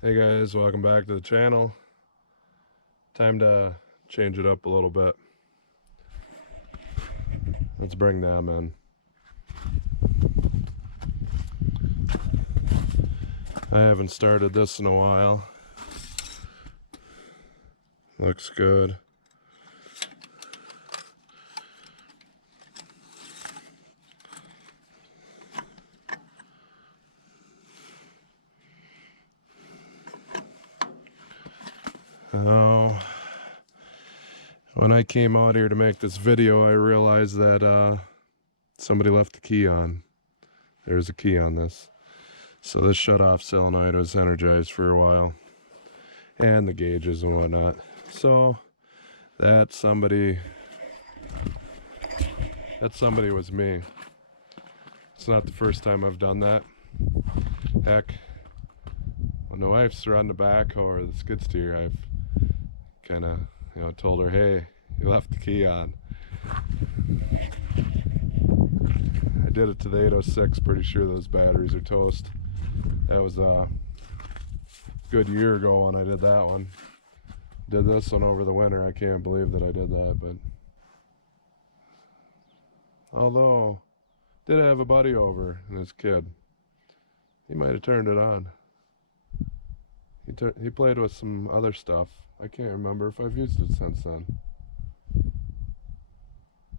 Hey guys, welcome back to the channel. Time to change it up a little bit. Let's bring them in. I haven't started this in a while. Looks good. Oh, when I came out here to make this video, I realized that somebody left the key on. There's a key on this. So this shut-off solenoid was energized for a while. And the gauges and whatnot. So that somebody was me. It's not the first time I've done that. Heck, when the wife's run the backhoe or the skid steer, I've kind of, told her, hey, you left the key on. I did it to the 806, pretty sure those batteries are toast. That was a good year ago when I did that one. Did this one over the winter. I can't believe that I did that, but although did have a buddy over and his kid. He might have turned it on. He played with some other stuff. I can't remember if I've used it since then.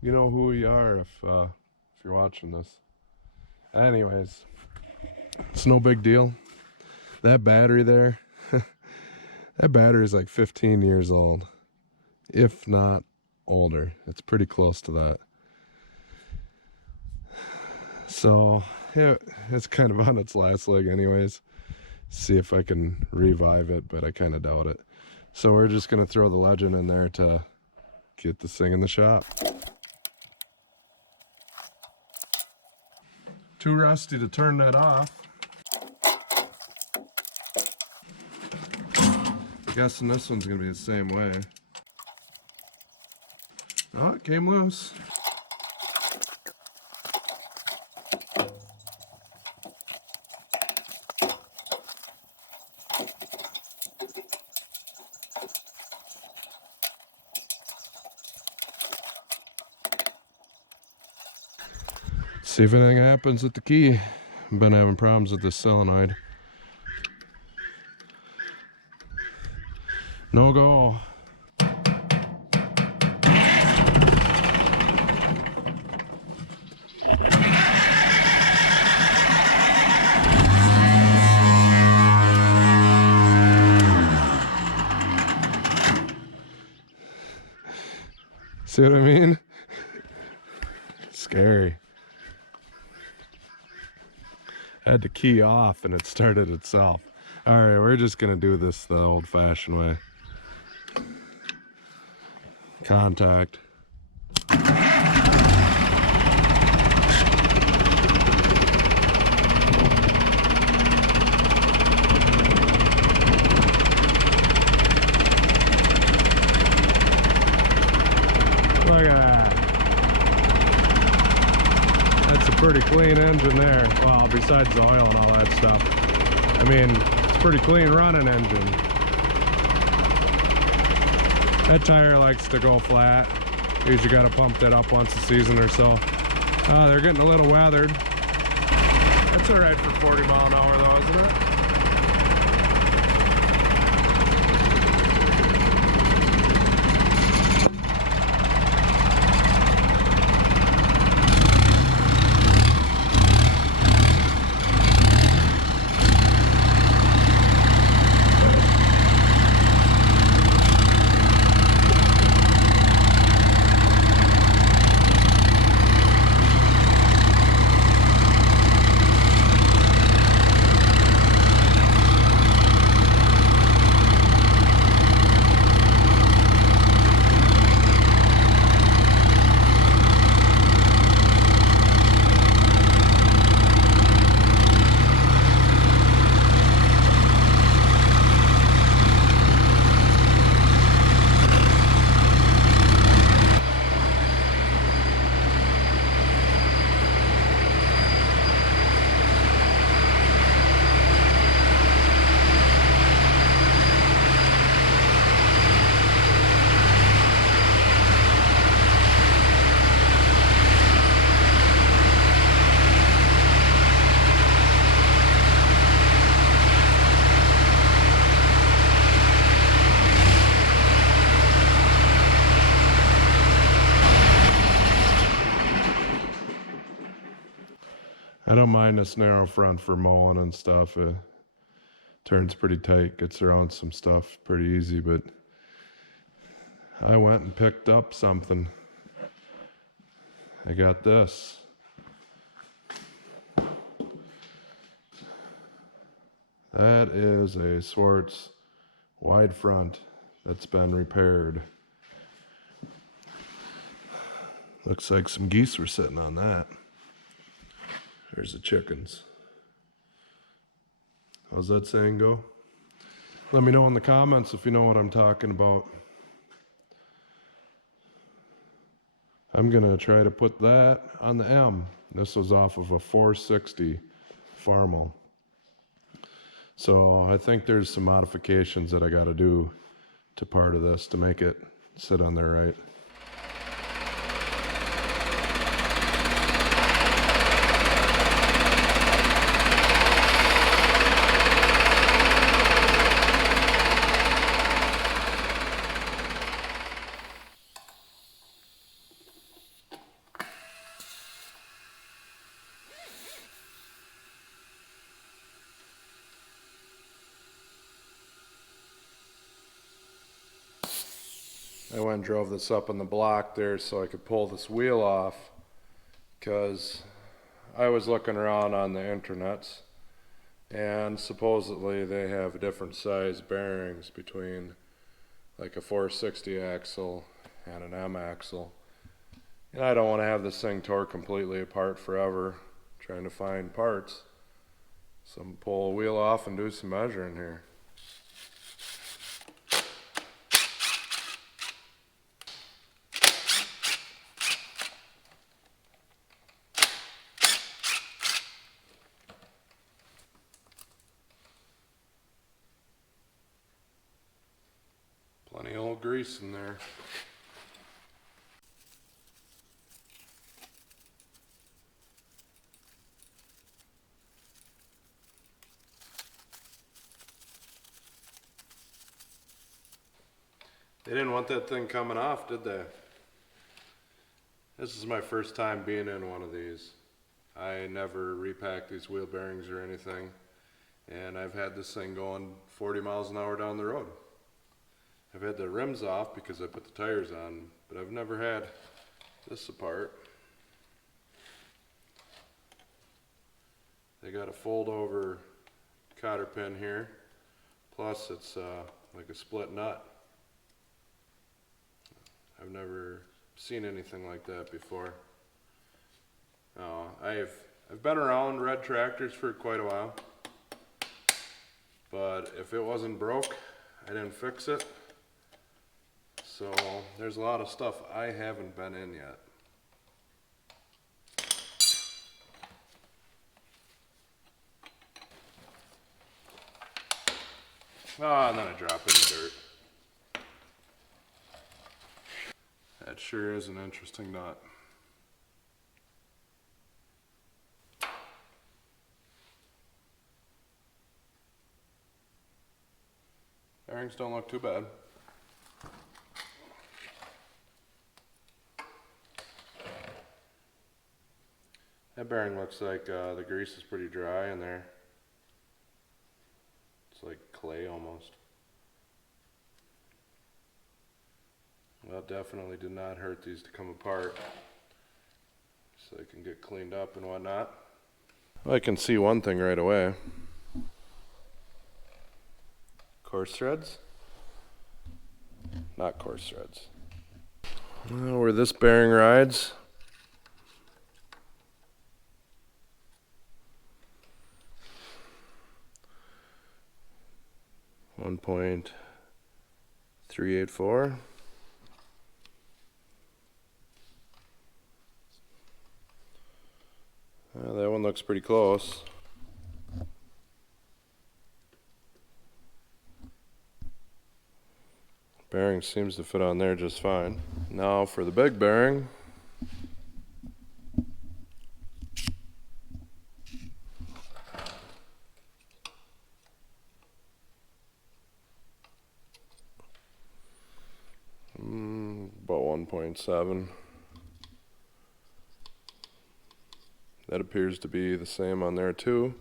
You know who you are if you're watching this. Anyways, it's no big deal. That battery there, that battery is like 15 years old, if not older. It's pretty close to that. So yeah, it's kind of on its last leg anyways. See if I can revive it, but I kind of doubt it. So we're just gonna throw the Legend in there to get this thing in the shop. Too rusty to turn that off. I'm guessing this one's gonna be the same way. Oh, it came loose. See if anything happens with the key. I've been having problems with this solenoid. No go. See what I mean? Scary. I had the key off and it started itself. Alright, we're just gonna do this the old-fashioned way. Contact. Look at that. That's a pretty clean engine there. Well, besides the oil and all that stuff. I mean, it's a pretty clean running engine. That tire likes to go flat. Usually got to pump that up once a season or so. They're getting a little weathered. That's alright for 40 mile an hour though, isn't it? find this narrow front for mowing and stuff. It turns pretty tight, gets around some stuff pretty easy, but I went and picked up something. I got this. That is a Swartz wide front that's been repaired. Looks like some geese were sitting on that. There's the chickens. How's that saying go? Let me know in the comments if you know what I'm talking about. I'm gonna try to put that on the M. This was off of a 460 Farmall. So I think there's some modifications that I gotta do to part of this to make it sit on there right. I went and drove this up on the block there so I could pull this wheel off, because I was looking around on the internets and supposedly they have different size bearings between like a 460 axle and an M axle, and I don't want to have this thing tore completely apart forever trying to find parts, so I'm gonna pull a wheel off and do some measuring here. Plenty of old grease in there. They didn't want that thing coming off, did they? This is my first time being in one of these. I never repacked these wheel bearings or anything, and I've had this thing going 40 miles an hour down the road. I've had the rims off because I put the tires on, but I've never had this apart. They got a fold over cotter pin here, plus it's like a split nut. I've never seen anything like that before. I've been around red tractors for quite a while, but if it wasn't broke, I didn't fix it. So there's a lot of stuff I haven't been in yet. And then I drop it in the dirt. That sure is an interesting nut. Bearings don't look too bad. That bearing looks like the grease is pretty dry in there. It's like clay almost. Well, definitely did not hurt these to come apart, so they can get cleaned up and whatnot. Well, I can see one thing right away. Coarse threads? Not coarse threads. Well, where this bearing rides, .384. That one looks pretty close. Bearing seems to fit on there just fine. Now for the big bearing. About 1.7. That appears to be the same on there too.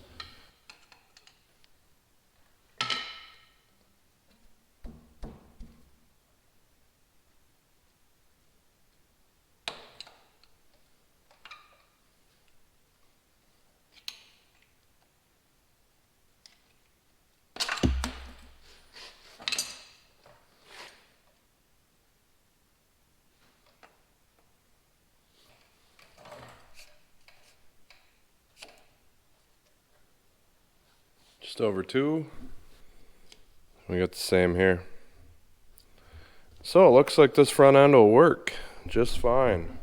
Just over 2. We got the same here. So it looks like this front end will work just fine.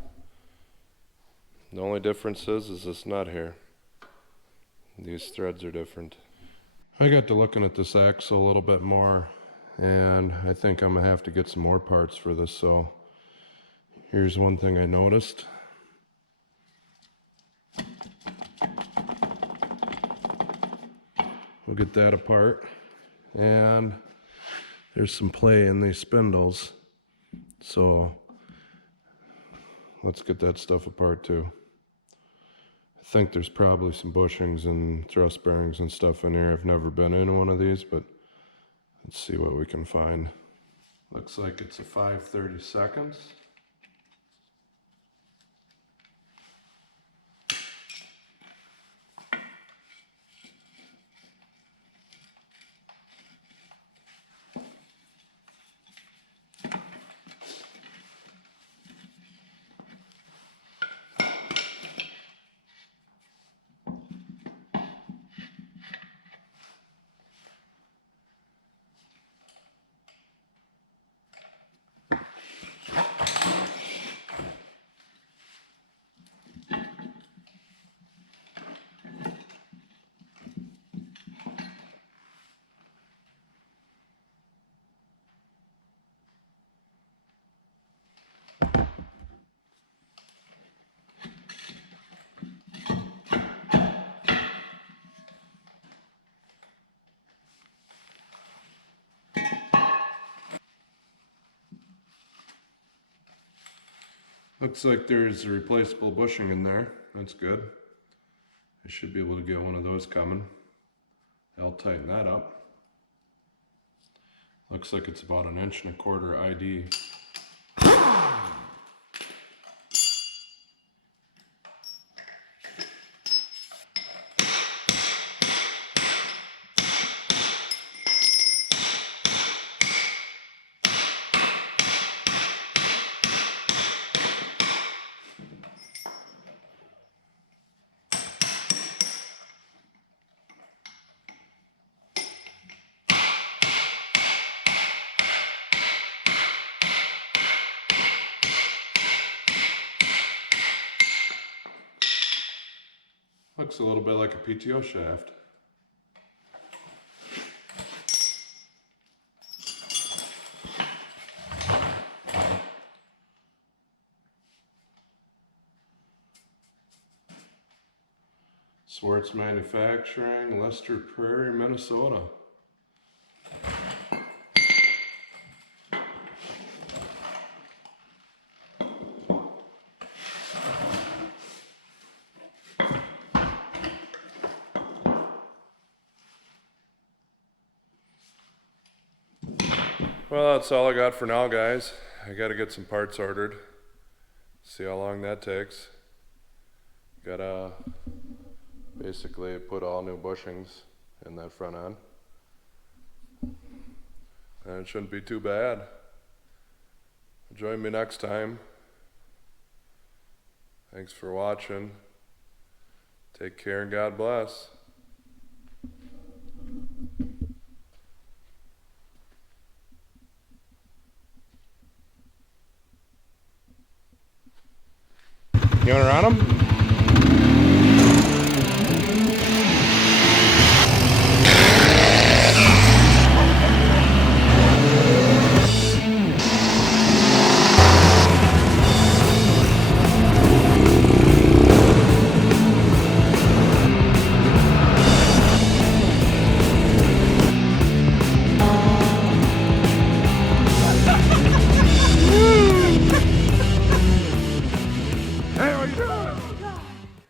The only difference is this nut here. These threads are different. I got to looking at this axle a little bit more, and I think I'm gonna have to get some more parts for this. So here's one thing I noticed. We'll get that apart, and there's some play in these spindles, so let's get that stuff apart too. I think there's probably some bushings and thrust bearings and stuff in here. I've never been in one of these, but let's see what we can find. Looks like it's a 5/32. Looks like there's a replaceable bushing in there. That's good. I should be able to get one of those coming. I'll tighten that up. Looks like it's about 1.25 inch ID. Looks a little bit like a PTO shaft. Swartz Manufacturing, Lester Prairie, Minnesota. Well, that's all I got for now, guys. I gotta get some parts ordered. See how long that takes. Gotta basically put all new bushings in that front end. And it shouldn't be too bad. Join me next time. Thanks for watching. Take care and God bless. You wanna run them?